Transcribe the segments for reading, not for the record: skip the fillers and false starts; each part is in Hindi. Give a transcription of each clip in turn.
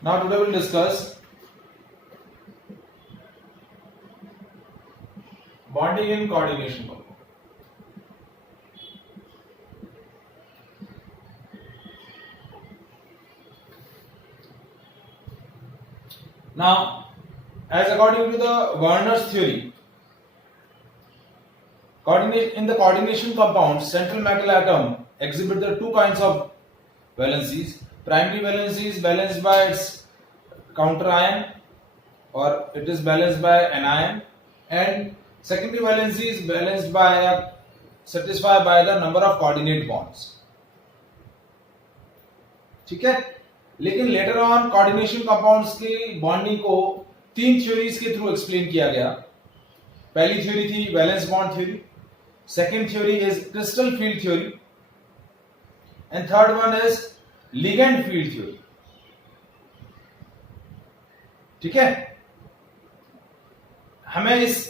Now today we'll discuss bonding and coordination. Now, as according to the Werner's theory, in the coordination compounds, central metal atom exhibit the two kinds of valencies. Primary valency is balanced by its counter ion, or it is balanced by an ion, and secondary valency is balanced by satisfied by the number of coordinate bonds. ठीक है, लेकिन लेटर ऑन कोऑर्डिनेशन कंपाउंड्स की बॉन्डिंग को तीन थ्योरीज के थ्रू एक्सप्लेन किया गया. पहली थ्योरी थी valence bond theory, second theory is crystal field theory, and third one is ligand field theory. ठीक है, हमें इस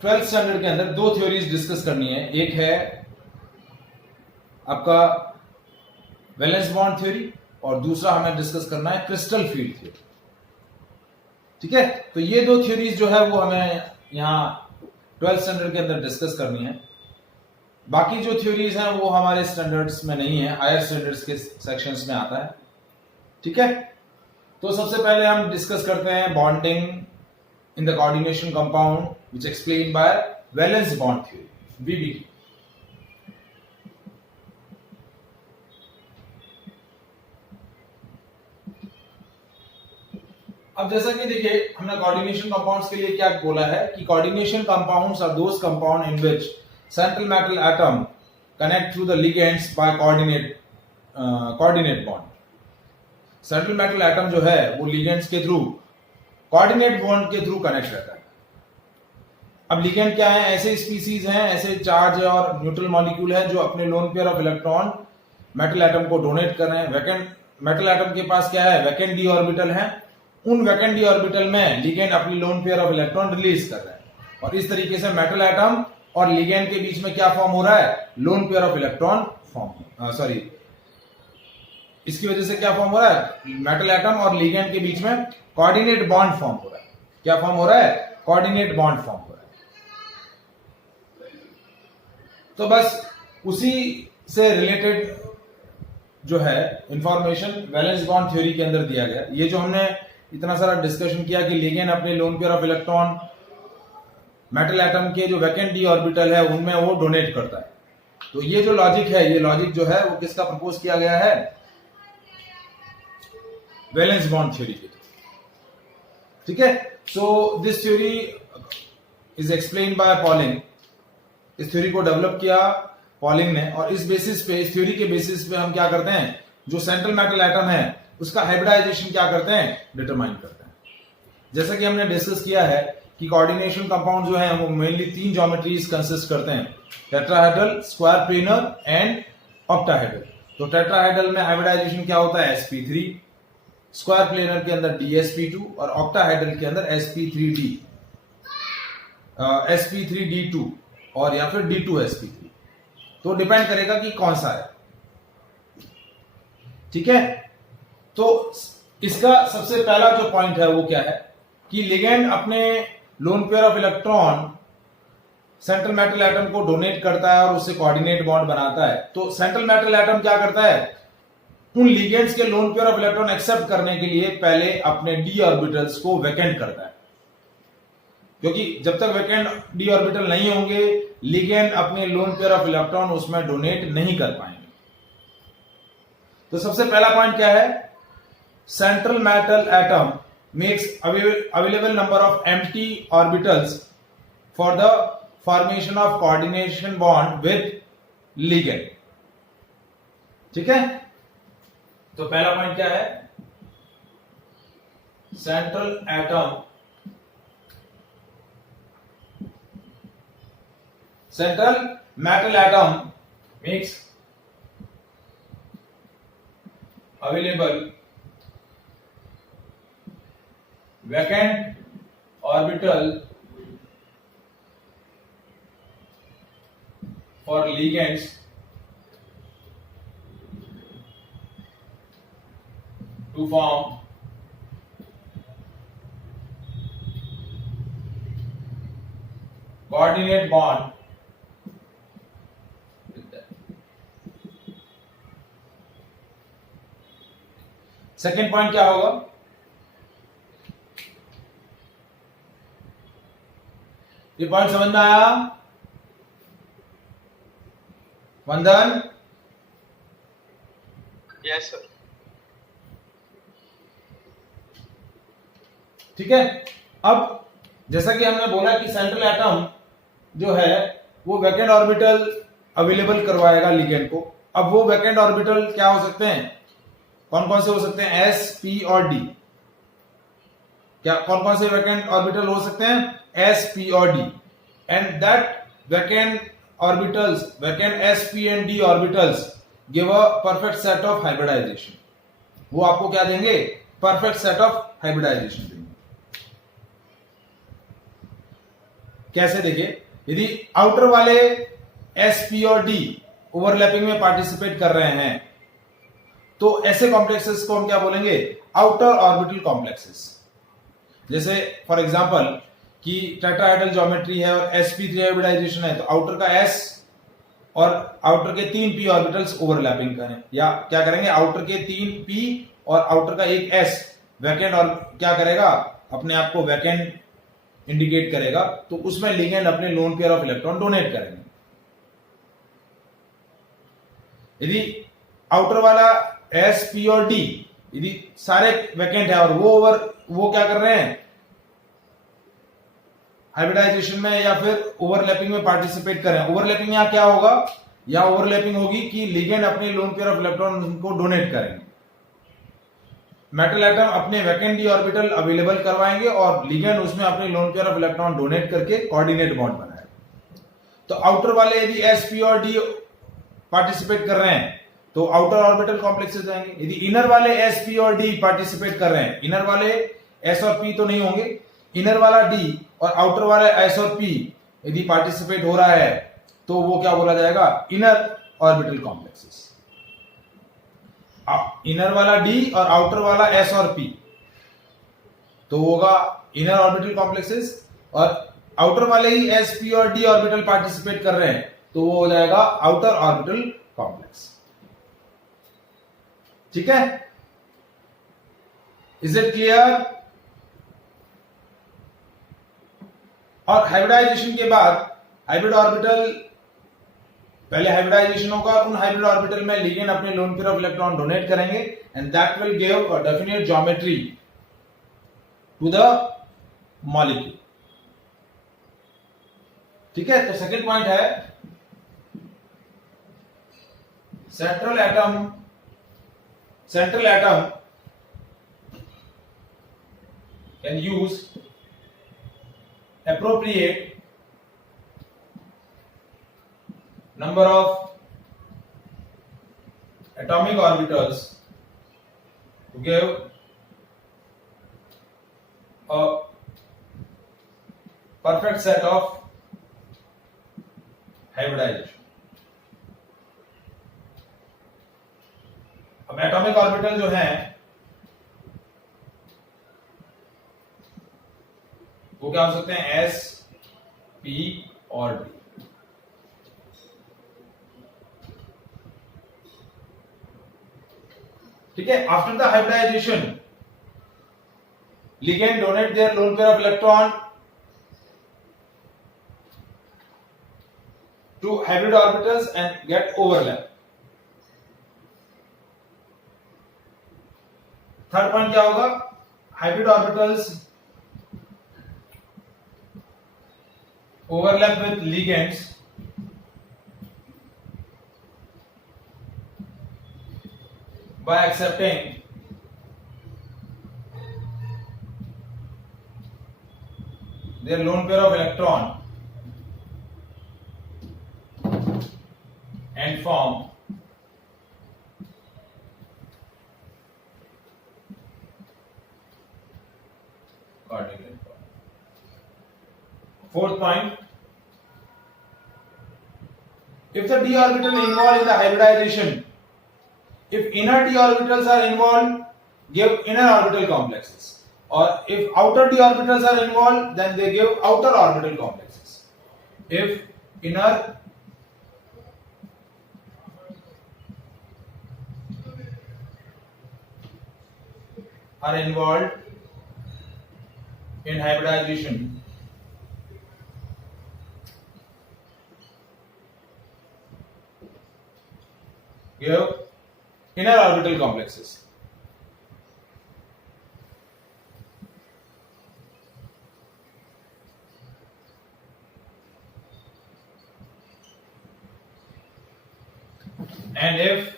12th स्टैंडर्ड के अंदर दो थ्योरीज डिस्कस करनी है. एक है आपका वैलेंस बॉन्ड थ्योरी और दूसरा हमें डिस्कस करना है क्रिस्टल फील्ड थ्योरी. ठीक है, तो ये दो थ्योरीज जो है वो हमें यहां 12th स्टैंडर्ड के अंदर डिस्कस करनी है. बाकी जो थ्योरीज हैं वो हमारे स्टैंडर्ड्स में नहीं है, हायर स्टैंडर्ड्स के सेक्शंस में आता है. ठीक है, तो सबसे पहले हम डिस्कस करते हैं bonding in the coordination compound which explain by valence bond theory, VBT. अब जैसा कि देखिए हमने कोऑर्डिनेशन कंपाउंड्स के लिए क्या बोला है कि coordination compounds are those compound in which central metal atom connect through the ligands by coordinate bond. Central metal atom जो है वो लिगेंड्स के थ्रू कोऑर्डिनेट बॉन्ड के थ्रू कनेक्ट रहता है. अब लिगेंड क्या है? ऐसे स्पीसीज हैं, ऐसे चार्ज और न्यूट्रल मॉलिक्यूल है जो अपने lone pair of electron metal atom को डोनेट कर रहे हैं. वैकेंट मेटल एटम के पास क्या है? वैकेंट डी ऑर्बिटल है. उन वैकेंट डी ऑर्बिटल में लिगेंड अपनी loan pair of electron release कर रहे हैं और इस तरीके से मेटल एटम और लिगेंड के बीच में क्या फॉर्म हो रहा है? Loan pair of electron form. इसकी वजह से क्या फॉर्म हो रहा है? मेटल एटम और लिगेंड के बीच में कोऑर्डिनेट बॉन्ड फॉर्म हो रहा है. क्या फॉर्म हो रहा है? कोऑर्डिनेट बॉन्ड फॉर्म हो रहा है. तो बस उसी से रिलेटेड जो है इंफॉर्मेशन वैलेंस बॉन्ड थ्योरी के अंदर दिया गया. ये जो हमने इतना सारा डिस्कशन किया कि लिगेंड अपने lone pair of electron metal atom के जो वैकेंट डी ऑर्बिटल है उनमें वो डोनेट करता है. तो ये जो लॉजिक है, ये लॉजिक जो है वो किसका प्रपोज किया गया है? वैलेंस बॉन्ड थ्योरी के. ठीक है, so this theory is explain by polling. इस थ्योरी को डेवलप किया पॉलिंग ने और इस बेसिस पे, इस थ्योरी के बेसिस पे हम क्या करते हैं? जो सेंट्रल मेटल एटम है उसका हाइब्रिडाइजेशन क्या करते हैं? डिटरमाइन करते हैं. जैसा कि हमने डिस्कस किया है कि कोऑर्डिनेशन कंपाउंड जो है वो मेनली तीन ज्योमेट्रीज कंसिस्ट करते हैं: tetrahedral, square planar and octahedral. तो टेट्राहेड्रल में हाइब्रिडाइजेशन क्या होता है? sp3. स्क्वायर प्लेनर के अंदर dsp2 और ऑक्टाहेड्रल के अंदर sp3d, sp3d2 और या फिर d2sp3. तो डिपेंड करेगा कि कौन सा है. ठीक है, तो इसका सबसे पहला जो पॉइंट है वो क्या है कि लिगेंड अपने lone pair of electron central metal atom को डोनेट करता है और उससे कोऑर्डिनेट बॉन्ड बनाता है. तो सेंट्रल मेटल एटम क्या करता है? उन लिगेंड्स के lone pair of electron accept करने के लिए पहले अपने डी ऑर्बिटल्स को वैकेंट करता है, क्योंकि जब तक वैकेंट डी ऑर्बिटल नहीं होंगे लिगेंड अपने लोन पेयर ऑफ इलेक्ट्रॉन उसमें डोनेट नहीं कर पाएंगे. तो सबसे पहला पॉइंट क्या है? Central metal atom makes available number of empty orbitals for the formation of coordination bond with ligand. ठीक है, तो पहला पॉइंट क्या है? Central metal atom makes available vacant orbital for ligands to form coordinate bond with that. Second point क्या होगा? ये पॉइंट समझ में आया वंदन? Yes sir. ठीक है। अब जैसा कि हमने बोला कि सेंट्रल एटम जो है वो वैकेंट ऑर्बिटल अवेलेबल करवाएगा लिगेंड को। अब वो वैकेंट ऑर्बिटल क्या हो सकते हैं? कौन कौन से हो सकते हैं? एस, पी और डी। क्या कौन कौन से वैकेंट ऑर्बिटल हो सकते हैं? एस, पी और D. And that vacant orbitals, vacant S, P and D orbitals give a perfect set of hybridization. वो आपको क्या देंगे? परफेक्ट सेट ऑफ हाइब्रिडाइजेशन देंगे। कैसे? देखिए, यदि आउटर वाले एस, पी और डी ओवरलैपिंग में पार्टिसिपेट कर रहे हैं तो ऐसे कॉम्प्लेक्सेस को हम क्या बोलेंगे? Outer orbital complexes. जैसे फॉर एग्जांपल कि टेट्राहेड्रल ज्योमेट्री है और sp3 हाइब्रिडाइजेशन है, तो आउटर का s और आउटर के 3 p ऑर्बिटल्स ओवरलैपिंग करें, या क्या करेंगे? आउटर के 3 p और आउटर का एक s वैकेंट और क्या करेगा? अपने आप को वैकेंट इंडिकेट करेगा, तो उसमें लिगेंड अपने lone pair of electron donate करेंगे। यदि आउटर वाला एस, पी और डी यदि सारे वैकेंट है और वो क्या कर रहे हैं? हाइब्रिडाइजेशन में या फिर ओवरलैपिंग में पार्टिसिपेट कर रहे हैं। ओवरलैपिंग यहां क्या होगा? यहां ओवरलैपिंग होगी कि लिगेंड अपने लोन पेयर ऑफ इलेक्ट्रॉन को डोनेट करेंगे। मेटल एटम अपने वैकेंट डी ऑर्बिटल अवेलेबल करवाएंगे और लिगेंड उसमें अपने lone pair of electron donate करके कोऑर्डिनेट बॉन्ड बनाएगा। तो आउटर वाले यदि एस, पी और डी पार्टिसिपेट कर रहे हैं तो आउटर ऑर्बिटल कॉम्प्लेक्सेस जाएंगे। यदि इनर वाले एस, पी और डी पार्टिसिपेट कर रहे हैं, इनर वाले एस और पी तो नहीं होंगे, इनर वाला डी और आउटर वाला एस और पी यदि पार्टिसिपेट हो रहा है तो वो क्या बोला जाएगा? Inner orbital complexes. इनर वाला डी और आउटर वाला एस और पी तो होगा इनर ऑर्बिटल कॉम्प्लेक्सेस, और आउटर वाले ही एस, पी और डी ऑर्बिटल पार्टिसिपेट कर रहे हैं तो वो हो जाएगा आउटर ऑर्बिटल कॉम्प्लेक्स। ठीक है? Is it clear? और हाइब्रिडाइजेशन के बाद हाइब्रिड ऑर्बिटल, पहले हाइब्रिडाइजेशन होगा और उन हाइब्रिड ऑर्बिटल में लिगेंड अपने lone pair of electron donate करेंगे and that will give a definite geometry to the molecule. ठीक है? तो सेकंड पॉइंट है central atom can use appropriate number of atomic orbitals to give a perfect set of hybridization. अब एटॉमिक ऑर्बिटल जो हैं वो क्या हो सकते हैं? एस, पी और डी। ठीक है? After the hybridization ligand donate their lone pair of electron to hybrid orbitals and get overlap. Third point क्या होगा? Hybrid orbitals overlap with ligands by accepting their lone pair of electron and form coordinate bond. Fourth point, if the d orbital involved in the hybridization, if inner d orbitals are involved, give inner orbital complexes, or if outer d orbitals are involved, then they give outer orbital complexes. if inner are involved in hybridization, give inner orbital complexes. And if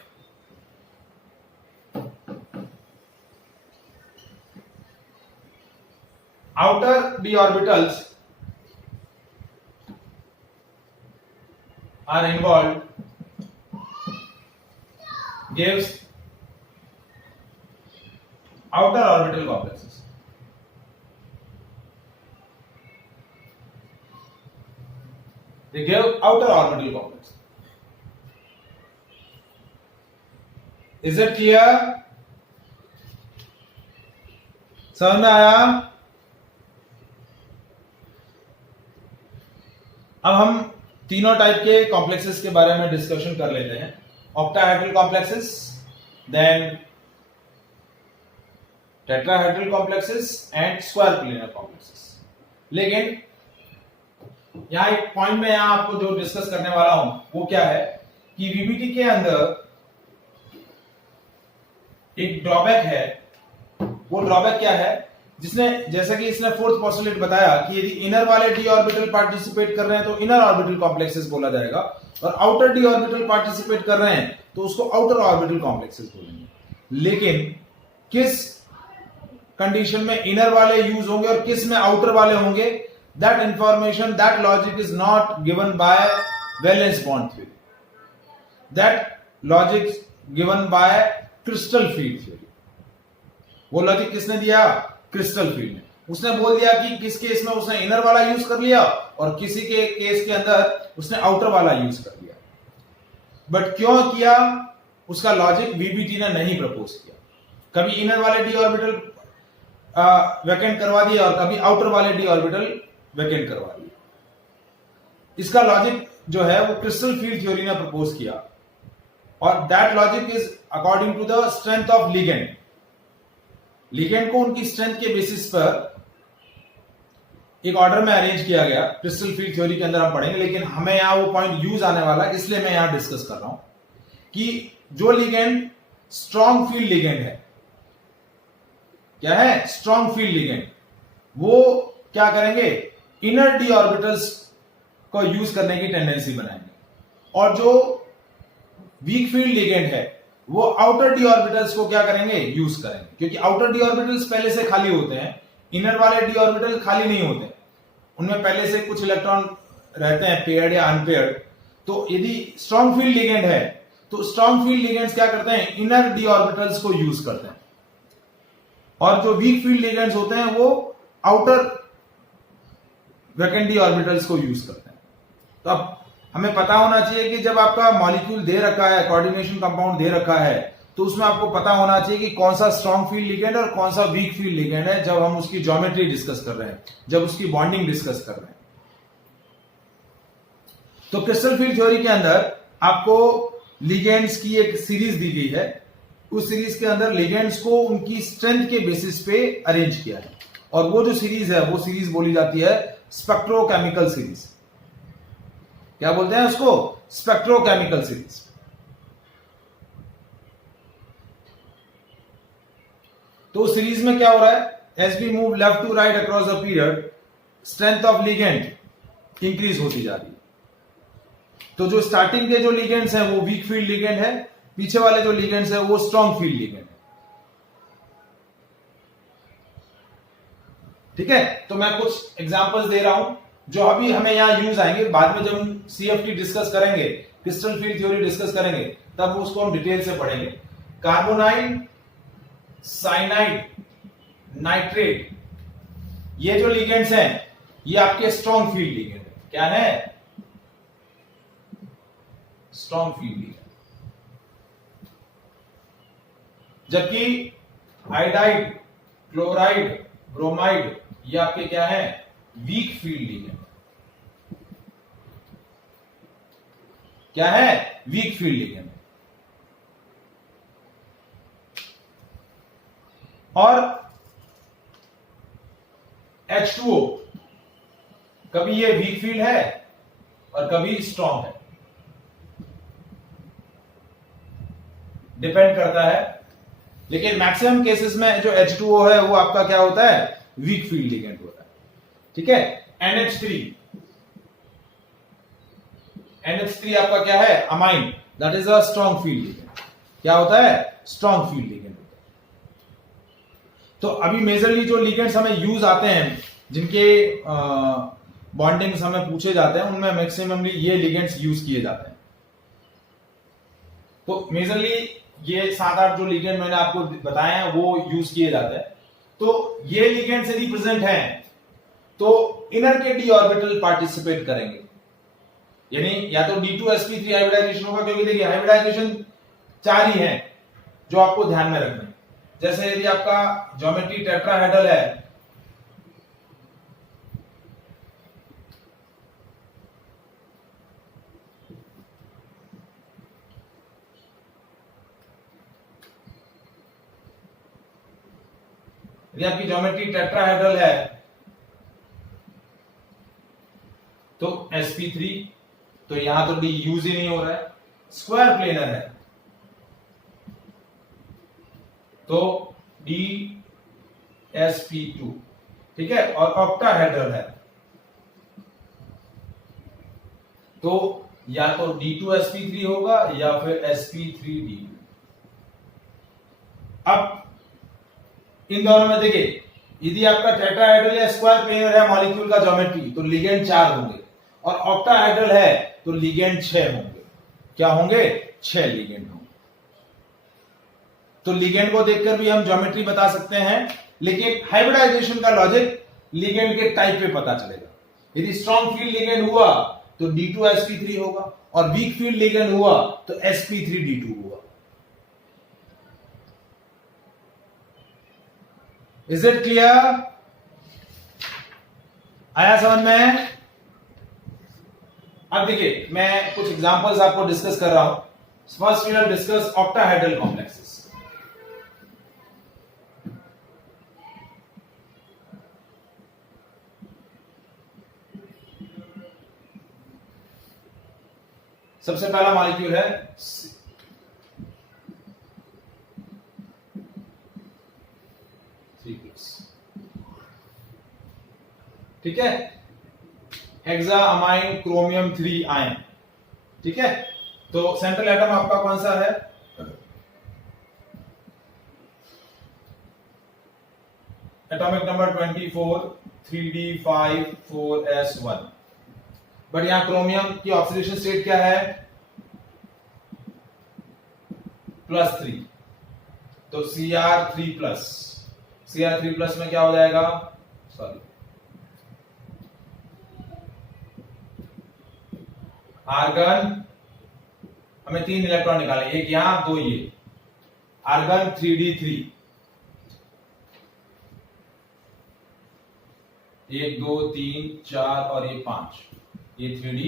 outer d orbitals are involved, gives outer orbital complexes. They give outer orbital complex. Is it clear? समझ में आया? अब हम तीनों टाइप के कॉम्प्लेक्सेस के बारे में डिस्कशन कर लेते हैं. Octahedral complexes, then tetrahedral complexes and square planar complexes. लेकिन यहां एक पॉइंट में यहां आपको जो डिस्कस करने वाला हूं वो क्या है कि वीबीटी के अंदर एक ड्रॉबैक है. वो ड्रॉबैक क्या है? जिसने जैसा कि इसने फोर्थ पोस्टुलेट बताया कि यदि इनर वाले डी ऑर्बिटल पार्टिसिपेट कर रहे हैं तो इनर ऑर्बिटल कॉम्प्लेक्सेस बोला जाएगा, और आउटर डी ऑर्बिटल पार्टिसिपेट कर रहे हैं तो उसको आउटर ऑर्बिटल कॉम्प्लेक्सेस बोलेंगे. लेकिन किस कंडीशन में इनर वाले यूज होंगे और किस में आउटर वाले होंगे, that information, that logic is not given by valence bond theory. That logic given by crystal field theory. वो लॉजिक किसने दिया? क्रिस्टल फील्ड ने. उसने बोल दिया कि किस केस में उसने इनर वाला यूज कर लिया और किसी के केस के अंदर उसने आउटर वाला यूज कर लिया. बट क्यों किया उसका लॉजिक वीबीटी ने नहीं प्रपोज किया. कभी इनर वाले डी ऑर्बिटल वैकेंट करवा दिया और कभी आउटर वाले डी ऑर्बिटल वैकेंट करवा दिया. इसका लॉजिक जो है वो क्रिस्टल फील्ड थ्योरी ने प्रपोज किया, और that logic is according to the strength of ligand. Ligand को उनकी स्ट्रेंथ के बेसिस पर एक ऑर्डर में अरेंज किया गया. क्रिस्टल फील्ड थ्योरी के अंदर हम पढ़ेंगे, लेकिन हमें यहां वो पॉइंट यूज आने वाला है, इसलिए मैं यहां डिस्कस कर रहा हूं कि जो लिगेंड स्ट्रॉन्ग फील्ड लिगेंड है, क्या है? स्ट्रॉन्ग फील्ड लिगेंड, वो क्या करेंगे? इनर डी ऑर्बिटल्स को यूज करने की टेंडेंसी बनाएंगे. और जो वीक फील्ड लिगेंड है वो आउटर डी ऑर्बिटल्स को क्या करेंगे? यूज करेंगे. क्योंकि आउटर डी ऑर्बिटल्स पहले से खाली होते हैं, इनर वाले डी ऑर्बिटल खाली नहीं होते, उनमें पहले से कुछ इलेक्ट्रॉन रहते हैं, पेयर्ड या अनपेयर्ड. तो यदि स्ट्रॉन्ग फील्ड लिगेंड है तो स्ट्रॉन्ग फील्ड लिगेंड्स क्या करते हैं? इनर डी ऑर्बिटल्स को यूज करते हैं, और जो वीक फील्ड लिगेंड्स होते हैं वो आउटर वैकेंट डी ऑर्बिटल्स को यूज करते हैं. तो अब हमें पता होना चाहिए कि जब आपका मॉलिक्यूल दे रखा है, कोऑर्डिनेशन कंपाउंड दे रखा है, तो उसमें आपको पता होना चाहिए कि कौन सा स्ट्रॉन्ग फील्ड लिगेंड और कौन सा वीक फील्ड लिगेंड है जब हम उसकी ज्योमेट्री डिस्कस कर रहे हैं, जब उसकी बॉन्डिंग डिस्कस कर रहे हैं. तो क्रिस्टल फील्ड थ्योरी के अंदर आपको लिगेंड्स की एक सीरीज दी गई है. उस सीरीज के अंदर लिगेंड्स को उनकी स्ट्रेंथ के बेसिस पे अरेंज किया है, और वो जो सीरीज है वो सीरीज बोली जाती है स्पेक्ट्रोकेमिकल सीरीज. क्या बोलते हैं उसको? Spectrochemical series. तो सीरीज में क्या हो रहा है? As we move left to right across the period, strength of ligand increase होती जा रही है. तो जो स्टार्टिंग के जो लिगेंड्स हैं वो वीक फील्ड लिगेंड है, पीछे वाले जो लिगेंड्स है वो स्ट्रॉन्ग फील्ड लिगेंड है. ठीक है? तो मैं कुछ एग्जांपल्स दे रहा हूं जो अभी हमें यहां यूज आएंगे. बाद में जब हम सीएफटी डिस्कस करेंगे, क्रिस्टल फील्ड थ्योरी डिस्कस करेंगे, तब उसको हम डिटेल से पढ़ेंगे. कार्बोनाइल, साइनाइड, नाइट्रेट, ये जो लिगेंड्स हैं ये आपके स्ट्रॉन्ग फील्ड लिगेंड है. क्या है? Strong field ligand. जबकि आयोडाइड, क्लोराइड, ब्रोमाइड, ये आपके क्या है? Weak field ligand. क्या है? Weak field ligand. और H2O कभी ये वीक फील्ड है और कभी स्ट्रॉन्ग है, डिपेंड करता है। लेकिन मैक्सिमम केसेस में जो H2O है वो आपका क्या होता है? वीक फील्ड लिगेंड होता है। ठीक है। NH3 आपका क्या है? Amine, that is a strong field ligand. क्या होता है? स्ट्रॉन्ग फील्ड लिगेंड होता है। तो अभी मेजरली जो लिगेंड्स हमें यूज आते हैं, जिनके बॉन्डिंग्स हमें पूछे जाते हैं, उनमें मैक्सिममली ये लिगेंड्स यूज किए जाते हैं। तो मेजरली ये 7-8 जो लिगेंड मैंने आपको बताए हैं वो यूज किए जाते हैं। तो ये लिगेंड्स यदि प्रेजेंट हैं तो इनर के डी ऑर्बिटल पार्टिसिपेट करेंगे, यानी या तो D2sp3 हाइब्रिडाइजेशन होगा, क्योंकि देखिए हाइब्रिडाइजेशन 4 ही है जो आपको ध्यान में रखना है। जैसे यदि आपका ज्योमेट्री टेट्राहेड्रल है, यदि आपकी ज्योमेट्री टेट्राहेड्रल है तो sp3, तो यहां तो डी यूज ही नहीं हो रहा है। स्क्वायर प्लेनर है तो DsP2, ठीक है। और ऑक्टाहेड्रल है तो या तो D2sp3 होगा या फिर sp3d। अब इन दोनों में देखिए, यदि आपका टेट्राहेड्रल या स्क्वायर प्लेनर है मॉलिक्यूल का ज्योमेट्री, तो लिगेंड 4 होंगे, और ऑक्टाहेड्रल है तो लिगेंड 6 होंगे। क्या होंगे? 6 लिगेंड होंगे। तो लिगेंड को देखकर भी हम ज्योमेट्री बता सकते हैं, लेकिन हाइब्रिडाइजेशन का लॉजिक लिगेंड के टाइप पे पता चलेगा। यदि स्ट्रॉन्ग फील्ड लिगेंड हुआ तो D2sp3 होगा, और वीक फील्ड लिगेंड हुआ तो sp3d2 हुआ। Is it clear? आया समझ में? अब देखिए, मैं कुछ एग्जांपल्स आपको डिस्कस कर रहा हूं। First we will discuss octahedral complexes. सबसे पहला मॉलिक्यूल है ठीक है, हेक्साअमाइन क्रोमियम 3 आयन। ठीक है, तो सेंट्रल एटम आपका कौन सा है? Atomic number 24, 3d5 4s1। But यहां क्रोमियम की ऑक्सीडेशन स्टेट क्या है? +3, तो Cr3+। Cr3+ में क्या हो जाएगा? सॉरी, आर्गन, हमें 3 इलेक्ट्रॉन निकाले, एक यहां, 2 ये। आर्गन 3d3, 1 2 3 4 और ये 5, ये 3d,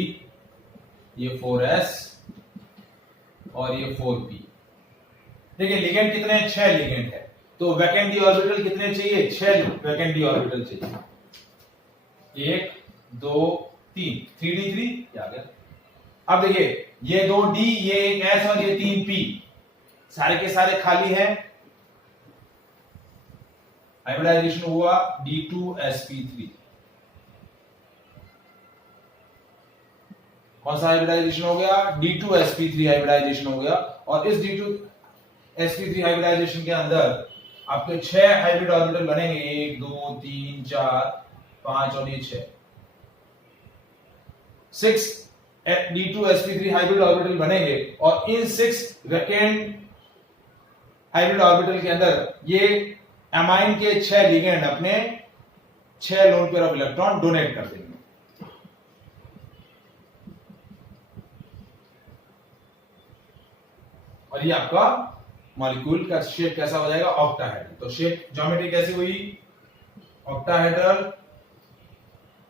ये 4s और ये 4p। देखिए लिगेंड कितने हैं? 6 लिगेंड है। तो वैकेंट डी ऑर्बिटल कितने चाहिए? 6 वैकेंट डी ऑर्बिटल चाहिए। 1 2 3, 3d3 आ गया। अब देखिए, ये 2d, ये एक s और ये 3p, सारे के सारे खाली हैं। हाइब्रिडाइजेशन हुआ D2sp3। कौन सा हाइब्रिडाइजेशन हो गया? D2sp3 हाइब्रिडाइजेशन हो गया। और इस D2sp3 हाइब्रिडाइजेशन के अंदर आपके 6 हाइब्रिड ऑर्बिटल बनेंगे, 1 2 3 4 5 और ये 6 D2sp3 हाइब्रिड ऑर्बिटल बनेंगे। और इन 6 वैकेंट हाइब्रिड ऑर्बिटल के अंदर ये एमाइन के 6 लिगेंड अपने 6 loan pair of electron donate कर देंगे। और ये आपका मॉलिक्यूल का शेप कैसा हो जाएगा? ऑक्टाहेड्रल। तो शेप ज्योमेट्री कैसी हुई? ऑक्टाहेड्रल,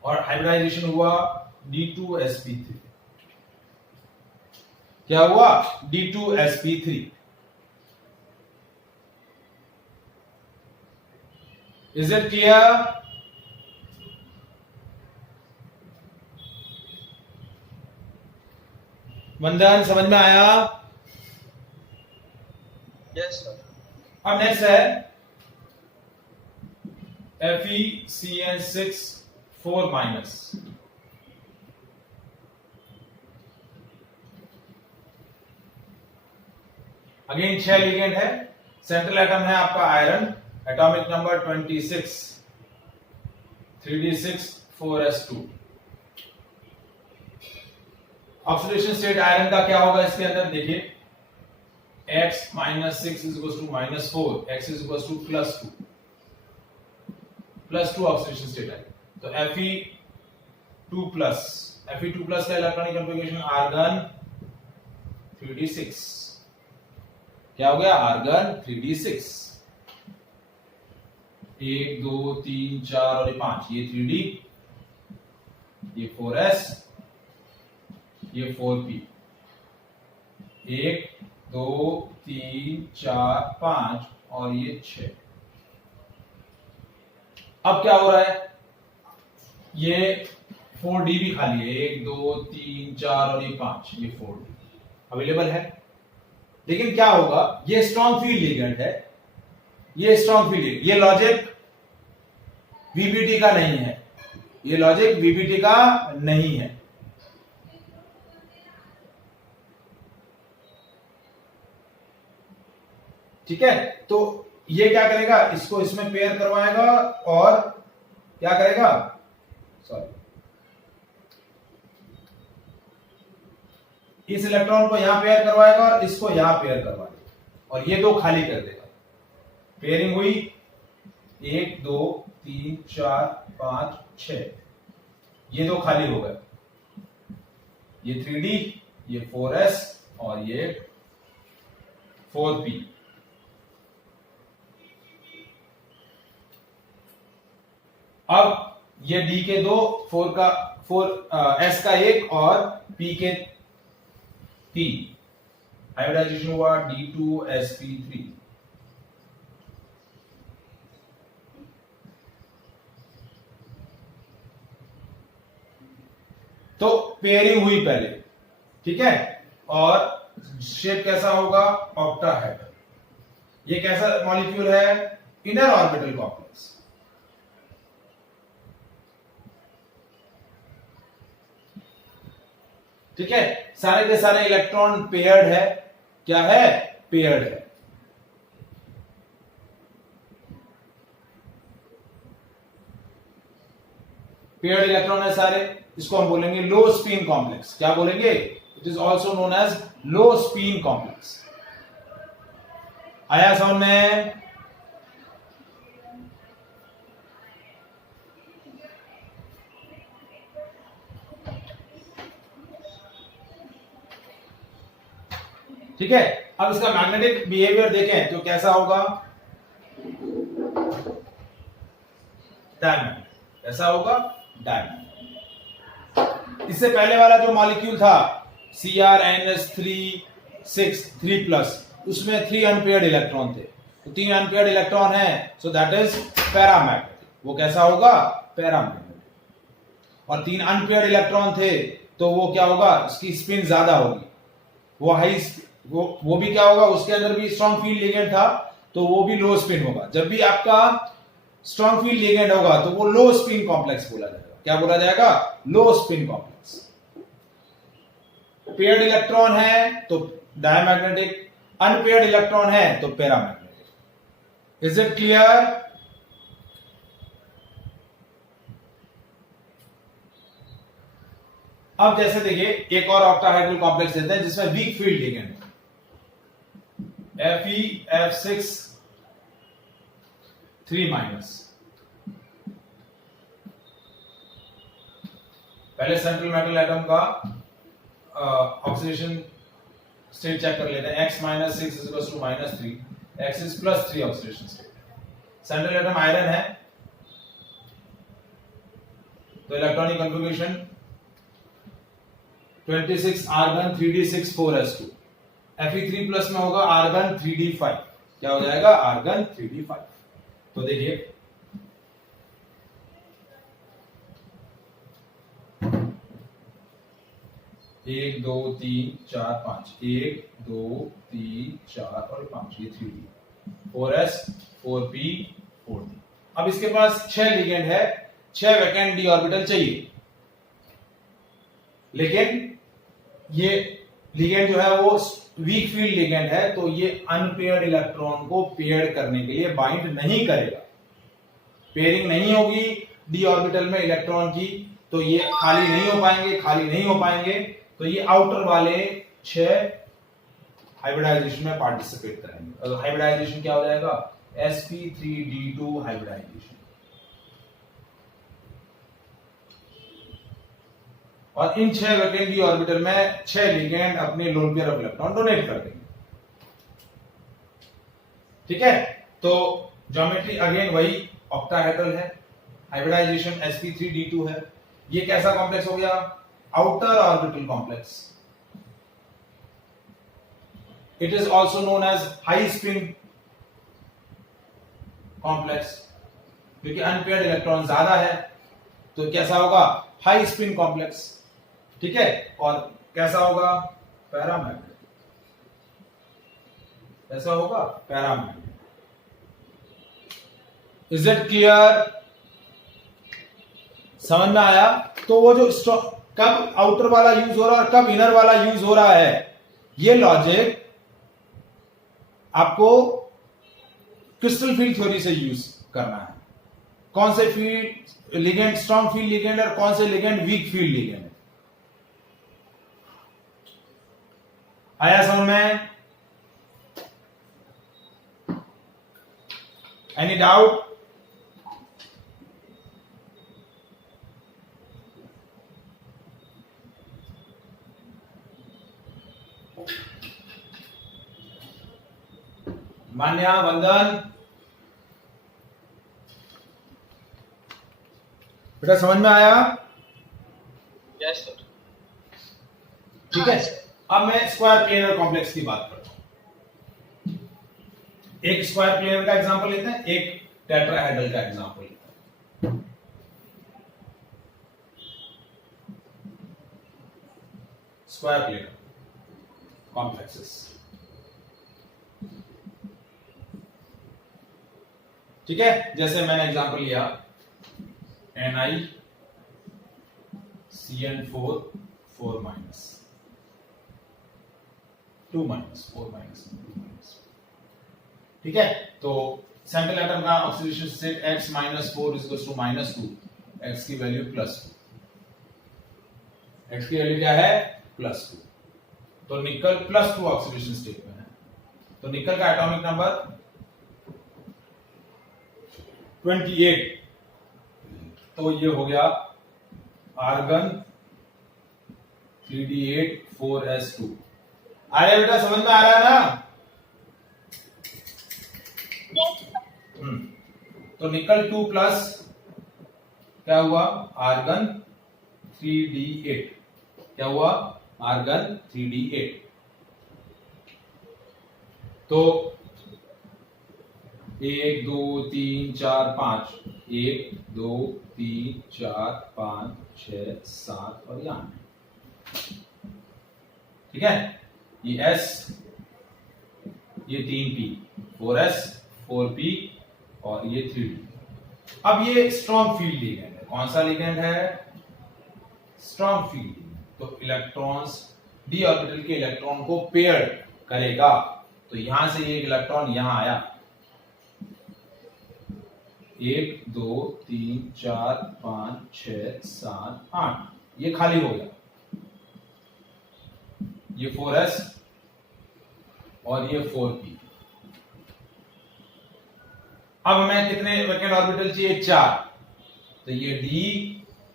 और हाइब्रिडाइजेशन हुआ D2sp3। क्या हुआ, D2sp3। Is it clear? वंदन, समझ में आया? Yes sir. अब नेक्स्ट है FeCN6 4 माइनस। अगेन 6 लिगेंड है, सेंट्रल एटम है आपका iron, atomic number 26, 3d6 4s2। Oxidation state iron का क्या होगा इसके अंदर, देखिए x minus 6 is equals to minus 4, x is equals to plus 2, plus 2 oxidation state है। तो Fe2 plus, Fe2 plus का इलेक्ट्रॉनिक कॉन्फ़िगरेशन आर्गन 3d6। क्या हो गया, आर्गन 3d6। 1 2 3 4 और ये 5, ये 3d, ये 4s, ये 4p। 1 2 3 4 5 और ये 6। अब क्या हो रहा है, ये 4d भी खाली है, 1 2 3 4 और ये 5, ये 4d अवेलेबल है। लेकिन क्या होगा, ये स्ट्रॉन्ग फील्ड लिगेंड है, ये स्ट्रॉन्ग फील्ड, ये लॉजिक वीबीटी का नहीं है, ये लॉजिक वीबीटी का नहीं है। ठीक है, तो ये क्या करेगा, इसको इसमें पेयर करवाएगा और क्या करेगा, सॉरी, इस इलेक्ट्रॉन को यहां पेयर करवाएगा और इसको यहां पेयर करवाएगा और ये दो खाली कर देगा। पेयरिंग हुई, 1 2 3 4 5 6, ये दो खाली हो गए, ये 3d, ये 4s और ये 4p। अब ये d के दो, 4s का एक और p के 3, आयोडाइजेशन हुआ D2sp3। तो पेयरिंग हुई पहले, ठीक है, और शेप कैसा होगा, ऑक्टाहेड्रल। ये कैसा मॉलिक्यूल है, इनर ऑर्बिटल कॉम्प्लेक्स। ठीक है, सारे के सारे इलेक्ट्रॉन पेयर्ड है, क्या है, पेयर्ड है। पेयर्ड इलेक्ट्रॉन है सारे, इसको हम बोलेंगे लो स्पिन कॉम्प्लेक्स। क्या बोलेंगे, it is also known as low spin complex. आया समझ में? ठीक है, अब इसका मैग्नेटिक बिहेवियर देखें तो कैसा होगा, डायमंड, ऐसा होगा डायमंड। इससे पहले वाला जो मॉलिक्यूल था CrNs3 उसमें 3 अनपेयर्ड इलेक्ट्रॉन थे, तो 3 अनपेयर्ड इलेक्ट्रॉन है, सो दैट इज पैरामैग्नेटिक। वो कैसा होगा, पैरामैग्नेटिक। और 3 अनपेयर्ड इलेक्ट्रॉन थे तो वो क्या होगा, उसकी स्पिन ज्यादा होगी, वो हाई, वो भी क्या होगा, उसके अंदर भी स्ट्रॉन्ग फील्ड लिगेंड था तो वो भी लो स्पिन होगा। जब भी आपका स्ट्रॉन्ग फील्ड लिगेंड होगा तो वो लो स्पिन कॉम्प्लेक्स बोला जाएगा। क्या बोला जाएगा, लो स्पिन कॉम्प्लेक्स। पेयर्ड इलेक्ट्रॉन है तो डायमैग्नेटिक, अनपेयर्ड इलेक्ट्रॉन है तो पैरामैग्नेटिक। Is it clear? अब जैसे देखिए एक और ऑक्टाहेड्रल कॉम्प्लेक्स देते हैं जिसमें वीक फील्ड लिगेंड है, FeF6 3-। पहले सेंट्रल मेटल एटम का ऑक्सीडेशन स्टेट चेक कर लेते हैं। x - 6 = -3, x is +3 oxidation state. Central atom iron है तो electronic configuration 26 argon 3d6 4s2। Fe3 plus में होगा आर्गन 3d5, क्या हो जाएगा आर्गन 3d5। तो देखिए 1 2 3 4 5, 1 2 3 4 और 5, ये 3d 4s 4p 4d। अब इसके पास 6 लिगेंड है, 6 वैकेंट डी ऑर्बिटल चाहिए, लेकिन ये लिगेंड जो है वो वीक फील्ड लिगेंड है, तो ये अनपेयर्ड इलेक्ट्रॉन को पेयर करने के लिए बाइंड नहीं करेगा, पेयरिंग नहीं होगी डी ऑर्बिटल में इलेक्ट्रॉन की, तो ये खाली नहीं हो पाएंगे, तो ये आउटर वाले 6 हाइब्रिडाइजेशन में पार्टिसिपेट करेंगे। हाइब्रिडाइजेशन क्या हो जाएगा sp3d2 हाइब्रिडाइजेशन। और इन 6 वैकेंट डी ऑर्बिटल में 6 लिगेंड अपने lone pair of electron donate कर देंगे। ठीक है, तो ज्योमेट्री अगेन वही ऑक्टाहेड्रल है, हाइब्रिडाइजेशन sp3d2 है। ये कैसा कॉम्प्लेक्स हो गया outer orbital complex. It is also known as high spin complex, क्योंकि अनपेयर्ड इलेक्ट्रॉन ज्यादा है, तो कैसा होगा हाई स्पिन कॉम्प्लेक्स। ठीक है, और कैसा होगा पैरामैग्नेट, कैसा होगा पैरामैग्नेट। इज इट क्लियर, समझ में आया। तो वो जो कब आउटर वाला यूज हो रहा है और कब इनर वाला यूज हो रहा है, ये लॉजिक आपको क्रिस्टल फील्ड थ्योरी से यूज करना है। कौन से field ligand strong field ligand और कौन से लिगेंड वीक फील्ड लिगेंड। आया समझ में, एनी डाउट। मान्या वंदन, बेटा समझ में आया। Yes sir. ठीक है, अब मैं स्क्वायर प्लेनर कॉम्प्लेक्स की बात करता हूं। एक स्क्वायर प्लेनर का एग्जांपल लेते हैं, एक टेट्राहेड्रल का एग्जांपल लेते हैं। स्क्वायर प्लेनर कॉम्प्लेक्सेस, ठीक है, जैसे मैंने एग्जांपल लिया NiCN4 4 minus 2 minus 4 minus 2 minus. ठीक है, तो सेंट्रल एटम का oxidation state x minus 4 is equal to minus 2, x की वैल्यू प्लस 2, x की वैल्यू क्या है प्लस 2, तो निकल प्लस 2 ऑक्सीडेशन स्टेट में है। तो निकल का एटॉमिक नंबर 28, तो ये हो गया आर्गन 3d8 4s2। आ रहा है बेटा, समझ में आ रहा है ना। तो निकल 2 प्लस क्या हुआ आर्गन 3d8, क्या हुआ आर्गन 3d8। तो 1 2 3 4 5, 1 2 3 4 5 6 7 और यहां, ठीक है, ये S, ये 3p 4s 4p और ये 3d। अब ये स्ट्रॉन्ग फील्ड लिगेंड है। कौन सा लिगेंड है स्ट्रॉन्ग फील्ड। तो इलेक्ट्रॉन्स डी ऑर्बिटल के इलेक्ट्रॉन को पेयर करेगा। तो यहां से ये इलेक्ट्रॉन यहां आया, 1 2 3 4 5 6 7 8, ये खाली हो गया, ये 4s और ये 4p। अब हमें कितने वैकेंट ऑर्बिटल चाहिए 4, तो ये d,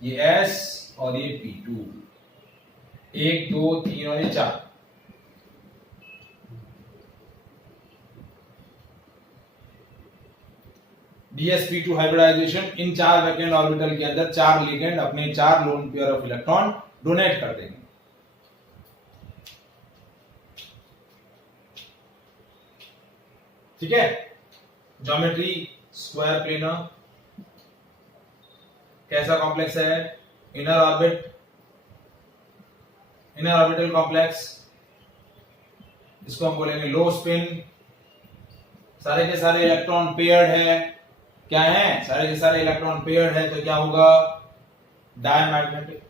ये s और ये p2, 1 2 3 और ये 4। dsp2 हाइब्रिडाइजेशन, इन 4 वैकेंट ऑर्बिटल के अंदर 4 लिगेंड अपने 4 loan pair of electron donate कर देंगे। ठीक है, ज्योमेट्री स्क्वायर प्लेनर, कैसा कॉम्प्लेक्स है, इनर ऑर्बिटल कॉम्प्लेक्स, इसको हम बोलेंगे लो स्पिन, सारे के सारे इलेक्ट्रॉन पेयर्ड है, क्या है, सारे के सारे इलेक्ट्रॉन पेयर्ड है, तो क्या होगा, डायमैग्नेटिक।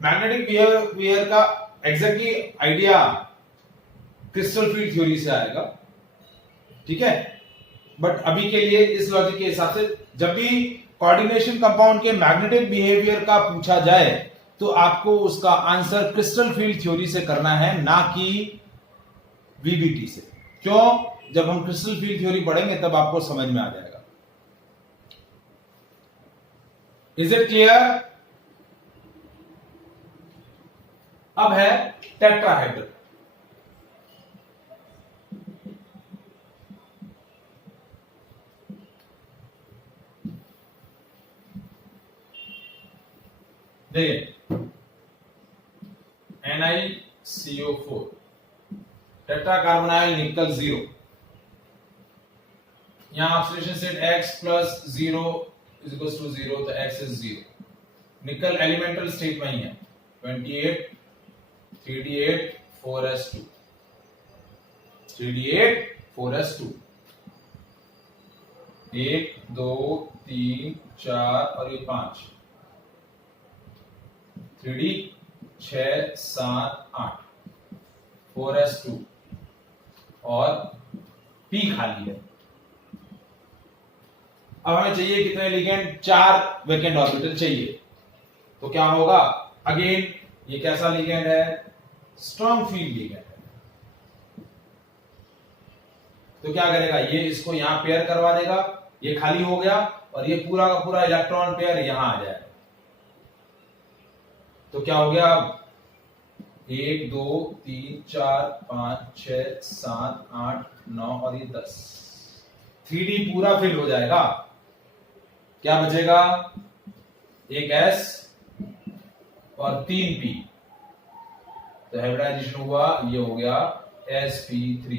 मैग्नेटिक बिहेवियर का exactly idea crystal field theory से आएगा, ठीक है। बट अभी के लिए इस लॉजिक के हिसाब से जब भी कोऑर्डिनेशन कंपाउंड के मैग्नेटिक बिहेवियर का पूछा जाए तो आपको उसका आंसर क्रिस्टल फील्ड थ्योरी से करना है, ना कि वीबीटी से। क्यों? जब हम क्रिस्टल फील्ड थ्योरी पढ़ेंगे तब आपको समझ में आ जाएगा। Is it clear? अब है टेट्राहेड्रल। देखिए, NiCO4 टेट्रा कार्बोनाइल निकल 0, यहां oxidation state X plus 0 is equal to 0, तो X इज 0। निकल एलिमेंटल स्टेट में ही है, 28 3d8 4s2, 3d8 4s2, 1 2 3 4 और ये 5, 3d 6 7 8, 4s2 और p खाली है। अब हमें चाहिए कितने लिगेंड? 4 वैकेंट ऑर्बिटल चाहिए। तो क्या होगा? अगेन ये कैसा लिगेंड है? स्ट्रॉन्ग फील्ड लिगेंड है। तो क्या करेगा? ये इसको यहां पेयर करवा देगा, ये खाली हो गया और ये पूरा का पूरा इलेक्ट्रॉन पेयर यहां आ जाएगा। तो क्या हो गया? 1 2 3 4 5 6 7 8 9 और ये 10, 3D पूरा फिल हो जाएगा। क्या बचेगा? एक S और 3 P, तो हाइब्रिडाइजेशन हुआ, ये हो गया sp3।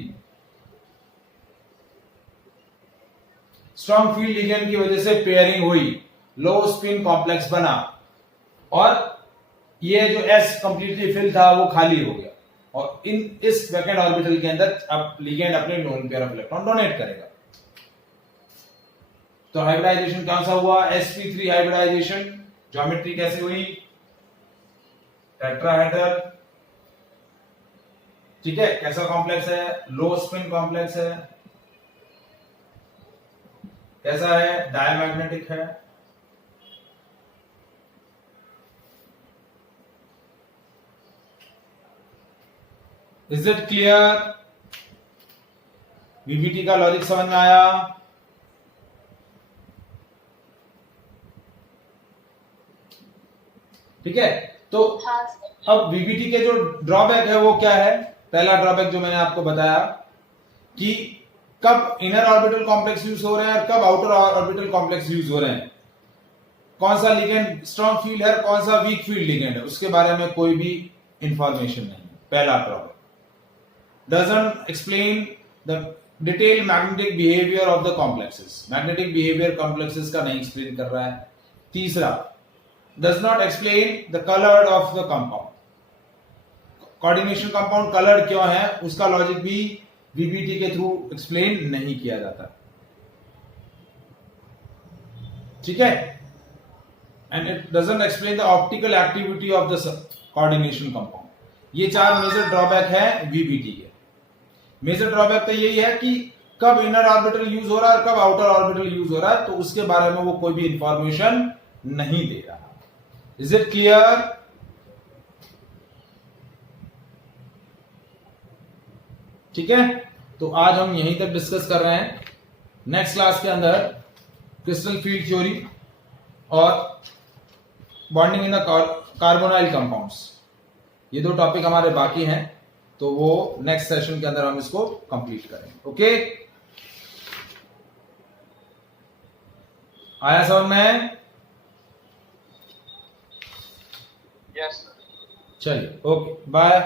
स्ट्रॉन्ग फील्ड लिगेंड की वजह से पेयरिंग हुई, लो स्पिन कॉम्प्लेक्स बना और ये जो S कंप्लीटली फिल था वो खाली हो गया और इस वैकेंट ऑर्बिटल के अंदर अब लिगेंड अपने lone pair of electron donate करेगा। तो हाइब्रिडाइजेशन कौन सा हुआ? sp3 hybridisation. ज्योमेट्री कैसे हुई? टेट्राहेड्रल, ठीक है। कैसा कॉम्प्लेक्स है? लो स्पिन कॉम्प्लेक्स है। कैसा है? डायमैग्नेटिक है। Is it clear? वीबीटी का लॉजिक समझ में आया? ठीक है। तो अब वीबीटी के जो ड्रॉबैक है वो क्या है? पहला ड्रॉबैक जो मैंने आपको बताया कि कब इनर ऑर्बिटल कॉम्प्लेक्स यूज हो रहे हैं और कब आउटर ऑर्बिटल कॉम्प्लेक्स यूज हो रहे हैं, कौन सा लिगेंड स्ट्रॉन्ग फील्ड है, कौन सा वीक फील्ड लिगेंड है, उसके बारे में कोई भी इंफॉर्मेशन नहीं है। पहला drawback. Doesn't explain the detail magnetic behaviour of the complexes, magnetic behaviour complexes का नहीं एक्सप्लेन कर रहा है। तीसरा, does not explain the color of the compound, coordination compound colour क्यों है उसका लॉजिक भी वीबीटी के थ्रू एक्सप्लेन नहीं किया जाता, ठीक है। And it doesn't explain the optical activity of the coordination compound. ये 4 मेजर ड्रॉबैक है वीबीटी के। मेजर ड्रॉबैक तो यही है कि कब इनर ऑर्बिटल यूज हो रहा है और कब आउटर ऑर्बिटल यूज हो रहा है, तो उसके बारे में वो कोई भी इंफॉर्मेशन नहीं दे रहा। Is it clear? ठीक है। तो आज हम यहीं तक डिस्कस कर रहे हैं। नेक्स्ट क्लास के अंदर क्रिस्टल फील्ड थ्योरी और bonding in the carbonyl compounds, ये 2 टॉपिक हमारे बाकी हैं, तो वो नेक्स्ट सेशन के अंदर हम इसको कंप्लीट करेंगे। ओके, आया समझ में? Yes, sir. चलिए, ओके, बाय।